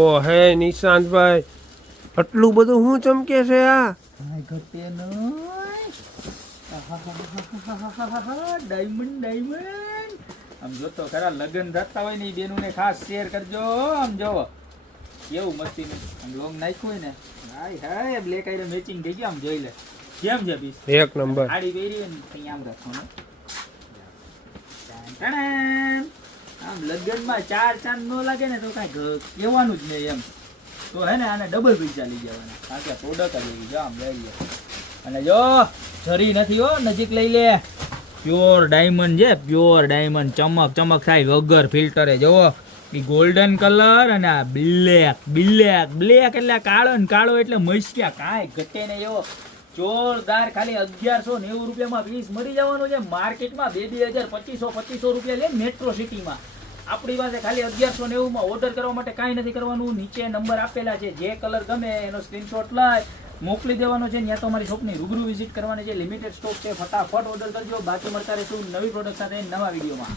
ઓ હે નિશાંતભાઈ, આટલું બધું શું ચમકે છે આ? ઘટે ડાયમંડ ડાયમંડ આમ જોતો ખરા લગન થતા હોય ને એ બેનું ને ખાસ શેર કરજો. આમ જોવો કેવું મસ્તી આમ લોંગ નાખ્યું હોય ને, હાય હાય બ્લેક આઈડ મેચિંગ થઈ ગયું. આમ જોઈ લે કેમ છે પીસ, એક નંબર. આડી પહેરી હોય ને અહીં આમ રાખવાનું. આમ લગનમાં ચાર ચાંદ નો લાગે ને તો કઈ કહેવાનું જ નહીં એમ. તો હે ને આને ડબલ પૈસા લઈ જવાના, કારણ કે પ્રોડક્ટ જ એવી. જો આમ લઈ લે અને જો જરી નથી હો, નજીક લઈ લે. પ્યોર ડાયમંડ છે, પ્યોર ડાયમંડ. ચમક ચમક થાય વગર ફિલ્ટરે. જોવો એ ગોલ્ડન કલર અને આ બ્લેક બ્લેક બ્લેક એટલે કાળો ને કાળો એટલે મસ્ક્યા, કાંઈ ઘટે નહીં એવો જોરદાર. ખાલી 1190 રૂપિયામાં પીસ મળી જવાનું છે. માર્કેટમાં 2000 2500 રૂપિયા લે મેટ્રો સિટીમાં. આપણી પાસે ખાલી 1190 ઓર્ડર કરવા માટે કાંઈ નથી કરવાનું. નીચે નંબર આપેલા છે, જે કલર ગમે એનો સ્ક્રીનશોટ લઈ મોકલી દેવાનો છે. ત્યાં તો અમારી શોપની રૂબરૂ વિઝિટ કરવાની છે. લિમિટેડ સ્ટોક છે, ફટાફટ ઓર્ડર કરજો. બાકી મળતા રહીશું નવી પ્રોડક્ટ સાથે નવા વિડીયોમાં.